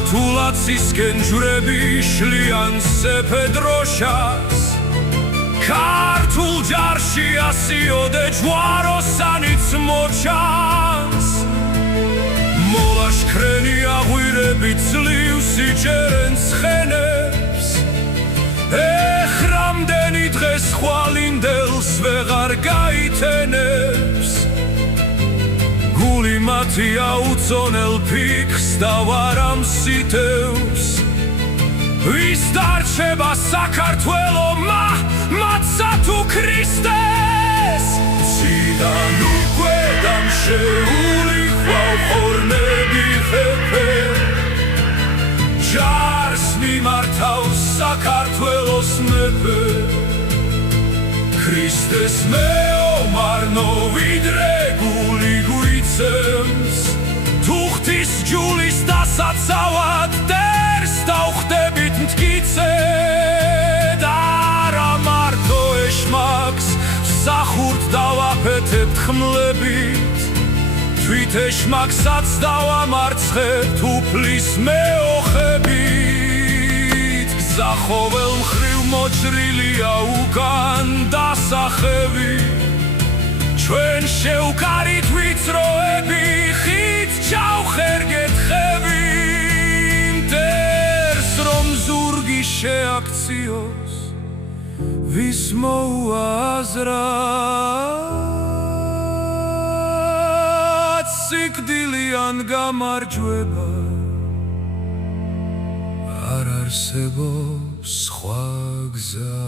ქართულად ცისკენ ჯვრები შლიან სეფედროშას ქართულ ჯარში ასიოდე ჯვაროსანიც მოჩანს მოლაშქრენი აღვირები ძლივს იჭერენ ცხენებს ეხრამდენი დღეს ხვალინდელს ვეღარ გაითენებს გული მათი აუწონელ ფიქს და ვარ ამსითევს ვის დარჩება საქართველო მაცა თუ ქრისტეს ციდან უკვე დამშეული ხვალ ხორნები ხეფე ჯარს მიმართავს საქართველოს მეფე ქრისტეს მეომარნო ვიდრე გული გვიცემს თუ ღვთის ჯულის დასაცავად დერს დავხდებით მტკიცე და არა მარტო ეშმაკს მსახურთ დავაფეთებთ ხმლებით თვით ეშმაკსაც დავამარცხებთ უფლის მეოხებით გზა ყოველ მხრივ მოჭრილია უკან დასახევი ჩვენ შევკარით ვიწროები ხით ჩავხერგეთ ხევი მტერს რომ ზურგი შეაქციოს ვის მოუაზრა სიკვდილიან გამარჯვება არ არსებობს სხვა გზა